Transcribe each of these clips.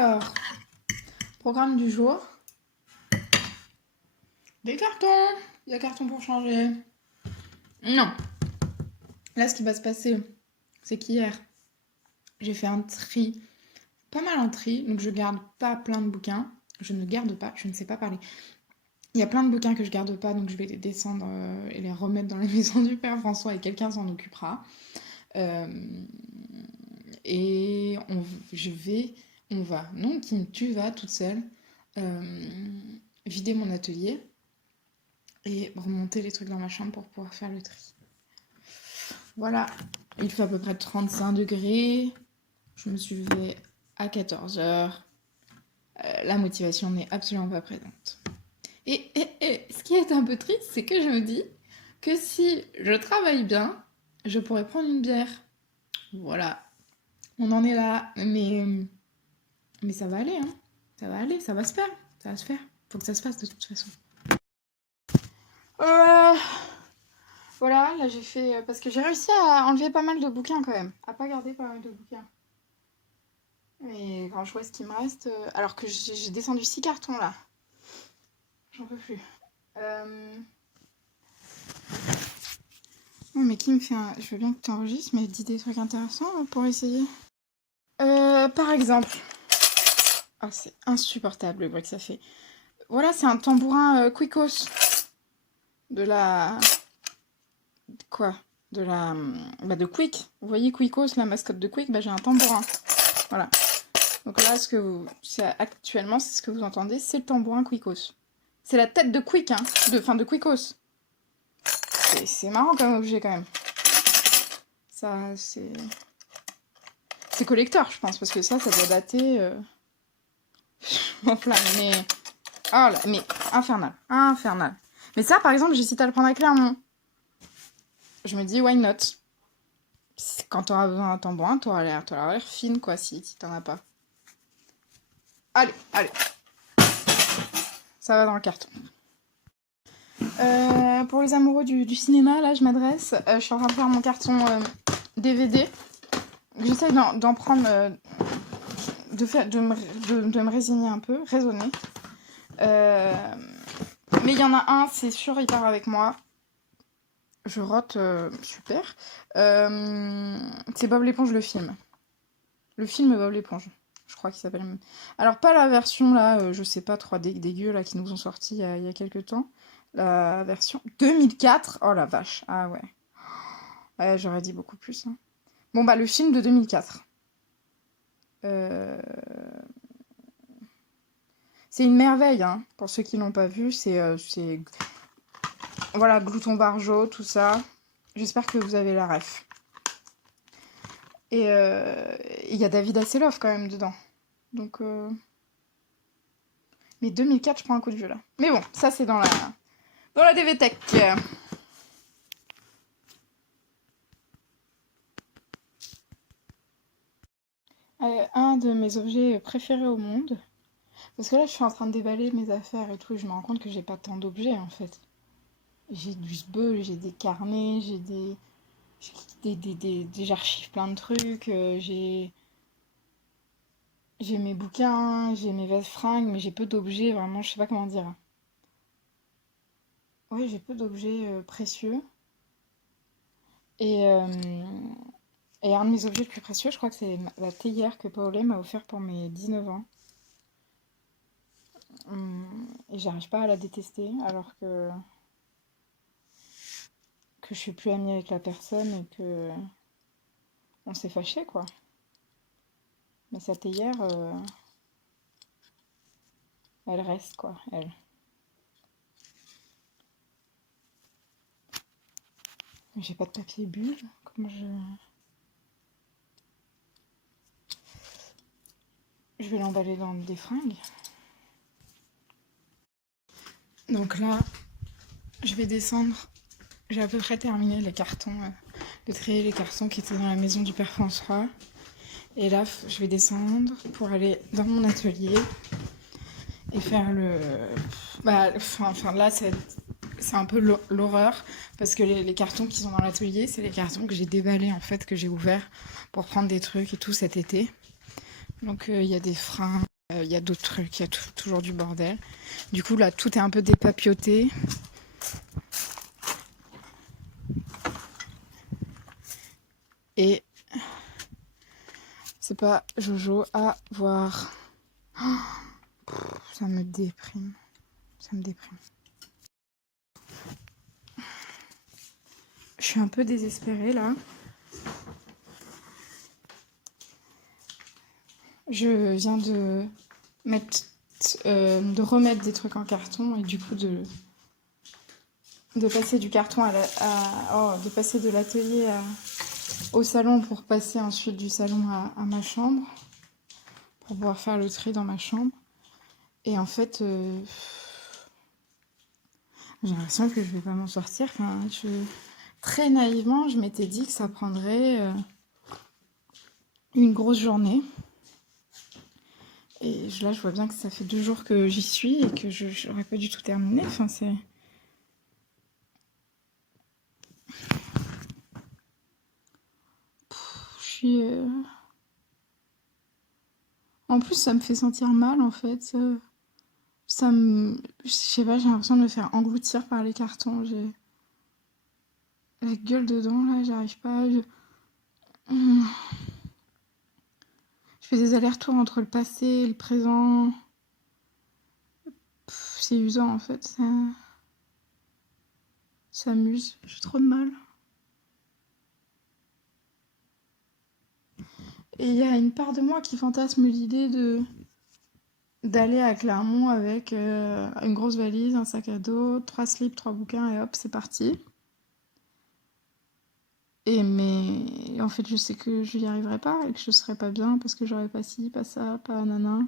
Alors, programme du jour. Des cartons. Il y a carton pour changer. Non. Là, ce qui va se passer, c'est qu'hier, j'ai fait un tri, pas mal un tri, donc je garde pas plein de bouquins. Je ne garde pas, je ne sais pas parler. Il y a plein de bouquins que je garde pas, donc je vais les descendre et les remettre dans la maison du Père François et quelqu'un s'en occupera. Et on va, non, Kim, tu vas toute seule vider mon atelier et remonter les trucs dans ma chambre pour pouvoir faire le tri. Voilà, il fait à peu près 35 degrés. Je me suis levée à 14h. La motivation n'est absolument pas présente. Et ce qui est un peu triste, c'est que je me dis que si je travaille bien, je pourrais prendre une bière. Voilà, on en est là, mais ça va aller, hein. Ça va aller, ça va se faire, ça va se faire. Faut que ça se fasse de toute façon. Voilà, là j'ai fait... Parce que j'ai réussi à enlever pas mal de bouquins quand même. À pas garder pas mal de bouquins. Et quand je vois ce qui me reste... alors que j'ai descendu 6 cartons là. J'en peux plus. Oh, mais qui me fait un... Je veux bien que tu enregistres, mais dis des trucs intéressants pour essayer. Par exemple... Oh, c'est insupportable le bruit que ça fait. Voilà, c'est un tambourin Quicos. De la... Quoi? De la... Bah de Quick. Vous voyez Quicos, la mascotte de Quick? Bah j'ai un tambourin. Voilà. Donc là, actuellement, c'est ce que vous entendez, c'est le tambourin Quicos. C'est la tête de Quick, hein. De Quicos. C'est marrant comme objet quand même. Ça, c'est... C'est collector, je pense, parce que ça doit dater... Enfin, mais... Oh là, mais infernal. Infernal. Mais ça, par exemple, j'hésite à le prendre à Clermont. Je me dis, why not? Quand t'auras besoin d'un tambourin, t'auras l'air fine, quoi, si t'en as pas. Allez, allez. Ça va dans le carton. Pour les amoureux du cinéma, là, je m'adresse. Je suis en train de faire mon carton DVD. J'essaye d'en prendre... de me résigner un peu, raisonner. Mais il y en a un, c'est sûr, il part avec moi. Je rote, super. C'est Bob l'éponge, le film. Le film Bob l'éponge. Je crois qu'il s'appelle... Alors, pas la version, là, je sais pas, 3D dégueu, là, qui nous ont sorti il y a quelques temps. La version 2004. Oh, la vache. Ah, ouais. Ouais, j'aurais dit beaucoup plus. Hein. Bon, bah, le film de 2004. C'est une merveille, hein. Pour ceux qui l'ont pas vu, c'est... Voilà, Glouton Barjot, tout ça. J'espère que vous avez la ref. Et il y a David Hasselhoff quand même dedans. Donc... Mais 2004, je prends un coup de vieux là. Mais bon, ça c'est dans la DVTech. Un de mes objets préférés au monde. Parce que là, je suis en train de déballer mes affaires et tout, et je me rends compte que j'ai pas tant d'objets en fait. J'ai du sbeul, j'ai des carnets, j'archive plein de trucs, j'ai mes bouquins, j'ai mes vêtements-fringues, mais j'ai peu d'objets, vraiment, je sais pas comment dire. Oui, j'ai peu d'objets précieux. Et un de mes objets les plus précieux, je crois que c'est la théière que Paolet m'a offert pour mes 19 ans. Et j'arrive pas à la détester, alors que je suis plus amie avec la personne et que on s'est fâché, quoi. Mais sa théière, elle reste, quoi, elle. J'ai pas de papier bulle, comment je vais l'emballer dans des fringues. Donc là, je vais descendre. J'ai à peu près terminé les cartons, de trier les cartons qui étaient dans la maison du Père François. Et là, je vais descendre pour aller dans mon atelier et faire le... Bah, enfin là, c'est un peu l'horreur, parce que les cartons qui sont dans l'atelier, c'est les cartons que j'ai déballés, en fait, que j'ai ouverts pour prendre des trucs et tout cet été. Donc il y a des freins, il y a d'autres trucs, il y a toujours du bordel. Du coup là tout est un peu dépapilloté. Et c'est pas Jojo à voir. Ça me déprime. Ça me déprime. Je suis un peu désespérée là. Je viens de remettre des trucs en carton et du coup de passer du carton de passer de l'atelier au salon pour passer ensuite du salon à ma chambre pour pouvoir faire le tri dans ma chambre. Et en fait, j'ai l'impression que je vais pas m'en sortir. Enfin, très naïvement, je m'étais dit que ça prendrait une grosse journée. Et là, je vois bien que ça fait 2 jours que j'y suis et que je n'aurais pas du tout terminé. Enfin, c'est... Je suis... En plus, ça me fait sentir mal, en fait. Ça me... Je sais pas, j'ai l'impression de me faire engloutir par les cartons. J'ai la gueule dedans, là, j'arrive pas. Je fais des allers-retours entre le passé et le présent. C'est usant, en fait. Ça m'use. J'ai trop de mal. Et il y a une part de moi qui fantasme l'idée d'aller à Clermont avec une grosse valise, un sac à dos, 3 slips, 3 bouquins et hop, c'est parti. Mais en fait, je sais que je n'y arriverai pas et que je serai pas bien parce que j'aurai pas ci, pas ça, pas nana.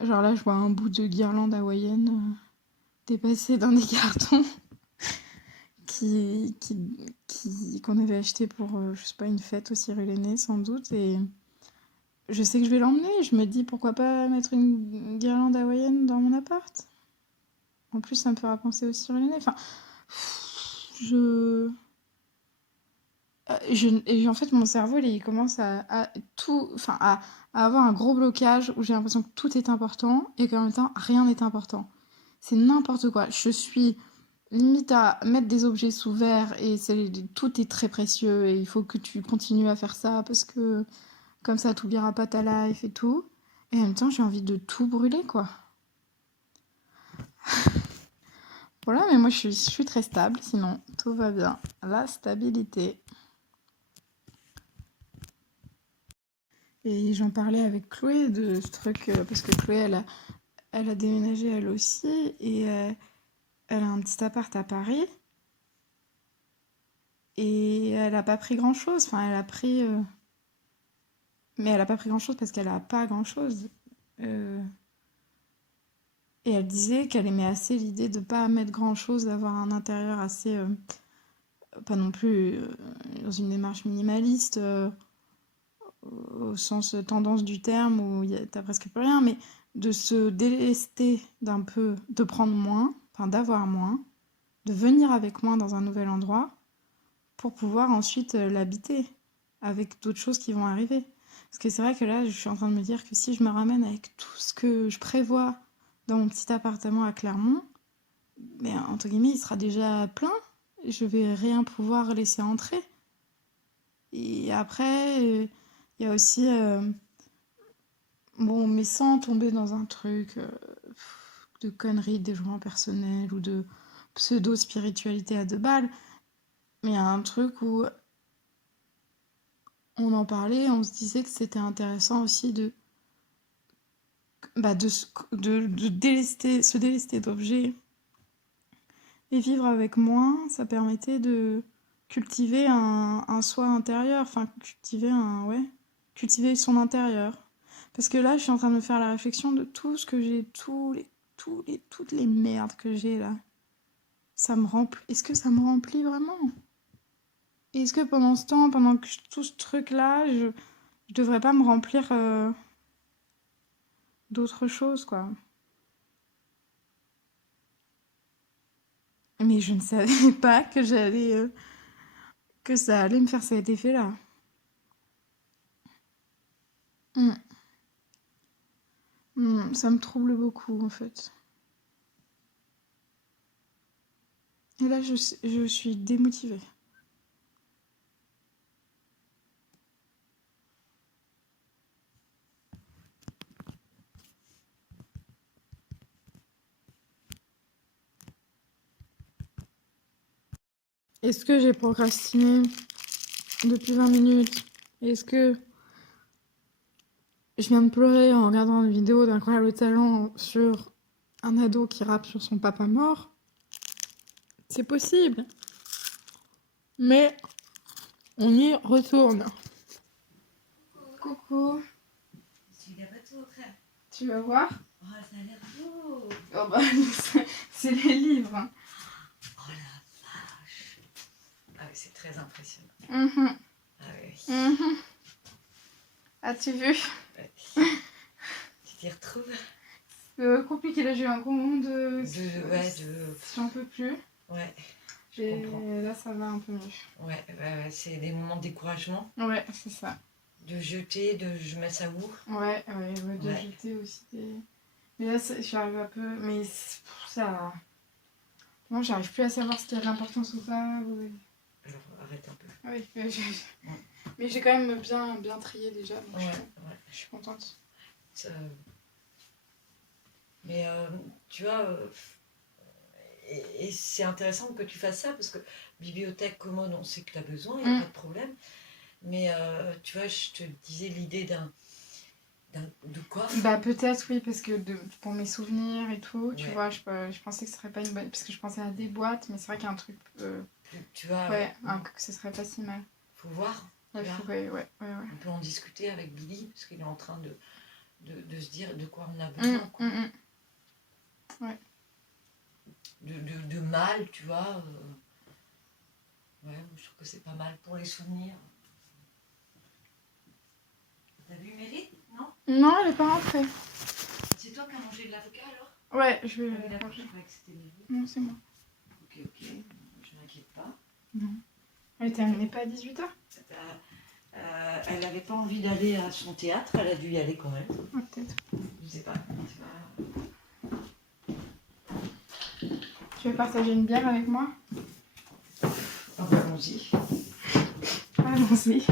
Genre là, je vois un bout de guirlande hawaïenne dépassé dans des cartons qu'on avait acheté pour, je sais pas, une fête au Cyril Aîné sans doute. Et je sais que je vais l'emmener. Je me dis pourquoi pas mettre une guirlande hawaïenne dans mon appart. En plus, ça me fera penser au Cyril Aîné. Enfin, et en fait, mon cerveau, il commence à avoir un gros blocage où j'ai l'impression que tout est important et qu'en même temps, rien n'est important. C'est n'importe quoi. Je suis limite à mettre des objets sous verre et tout est très précieux et il faut que tu continues à faire ça parce que comme ça, t'oublieras pas ta life et tout. Et en même temps, j'ai envie de tout brûler, quoi. Voilà, mais moi, je suis très stable, sinon, tout va bien. La stabilité. Et j'en parlais avec Chloé de ce truc, parce que Chloé, elle a déménagé elle aussi, et elle a un petit appart à Paris, et elle a pas pris grand-chose. Enfin, elle a pris... mais elle a pas pris grand-chose parce qu'elle a pas grand-chose. Et elle disait qu'elle aimait assez l'idée de pas mettre grand-chose, d'avoir un intérieur assez... pas non plus dans une démarche minimaliste, au sens tendance du terme où t'as presque plus rien, mais de se délester d'un peu, de prendre moins, enfin d'avoir moins, de venir avec moins dans un nouvel endroit pour pouvoir ensuite l'habiter avec d'autres choses qui vont arriver. Parce que c'est vrai que là, je suis en train de me dire que si je me ramène avec tout ce que je prévois dans mon petit appartement à Clermont, mais entre guillemets, il sera déjà plein. Je vais rien pouvoir laisser entrer. Et après, il y a aussi bon, mais sans tomber dans un truc de conneries, de développement personnel ou de pseudo-spiritualité à 2 balles, mais il y a un truc où on en parlait, on se disait que c'était intéressant aussi de se délester d'objets et vivre avec moins. Ça permettait de cultiver un soi intérieur, enfin cultiver son intérieur. Parce que là, je suis en train de me faire la réflexion de tout ce que j'ai, toutes les merdes que j'ai là. Ça me remplit. Est-ce que ça me remplit vraiment? Est-ce que pendant ce temps, pendant que tout ce truc-là, je devrais pas me remplir d'autres choses, quoi? Mais je ne savais pas que que ça allait me faire cet effet-là. Mm. Ça me trouble beaucoup en fait. Et là, je suis démotivée. Est-ce que j'ai procrastiné depuis 20 minutes? Est-ce que je viens de pleurer en regardant une vidéo d'Incroyable Talent sur un ado qui rappe sur son papa mort? C'est possible. Mais on y retourne. Coucou. Je suis de retour. Tu veux voir? Oh, ça a l'air beau. Oh bah, c'est les livres. Hein. Oh la vache. Ah oui, c'est très impressionnant. Mm-hmm. Ah oui. Mm-hmm. As-tu vu? Ouais. Tu t'y retrouves? Compliqué, là j'ai eu un gros moment Ouais, J'en peux plus. Ouais, Et comprends. là ça va un peu mieux. Ouais, c'est des moments de découragement. Ouais, c'est ça. De jeter, de je mets ça où? Ouais, de Ouais. jeter aussi des... Mais là j'arrive un peu... Mais ça... Non, j'arrive plus à savoir ce qui a de l'importance ou pas. Ouais. Alors arrête un peu. Oui, mais j'ai quand même bien trié déjà. Donc Ouais, je suis contente. Ça... Mais tu vois, et c'est intéressant que tu fasses ça parce que bibliothèque, commode, on sait que tu as besoin, il n'y a pas de problème. Mais tu vois, je te disais l'idée de quoi? Bah peut-être oui, parce que pour mes souvenirs et tout, Ouais. tu vois, je pensais que ce serait pas une bonne... Parce que je pensais à des boîtes, mais c'est vrai qu'il y a un truc... Tu vois, ouais, que ce serait pas si mal. Faut voir. Ouais, ouais. On peut en discuter avec Billy, parce qu'il est en train de se dire de quoi on a besoin. Quoi. Ouais. De mal, tu vois. Ouais, je trouve que c'est pas mal pour les souvenirs. T'as vu Mélie? Non? Non, elle est pas rentrée. C'est toi qui as mangé de l'avocat alors? Ouais, je vais... D'accord, je croyais que c'était Mélie. Non, c'est moi. Ok, je m'inquiète pas. Non. Elle terminait pas à 18h? Elle n'avait pas envie d'aller à son théâtre, elle a dû y aller quand même. Ah, peut-être. Je sais pas. Tu veux partager une bière avec moi? Allons-y. Allons-y.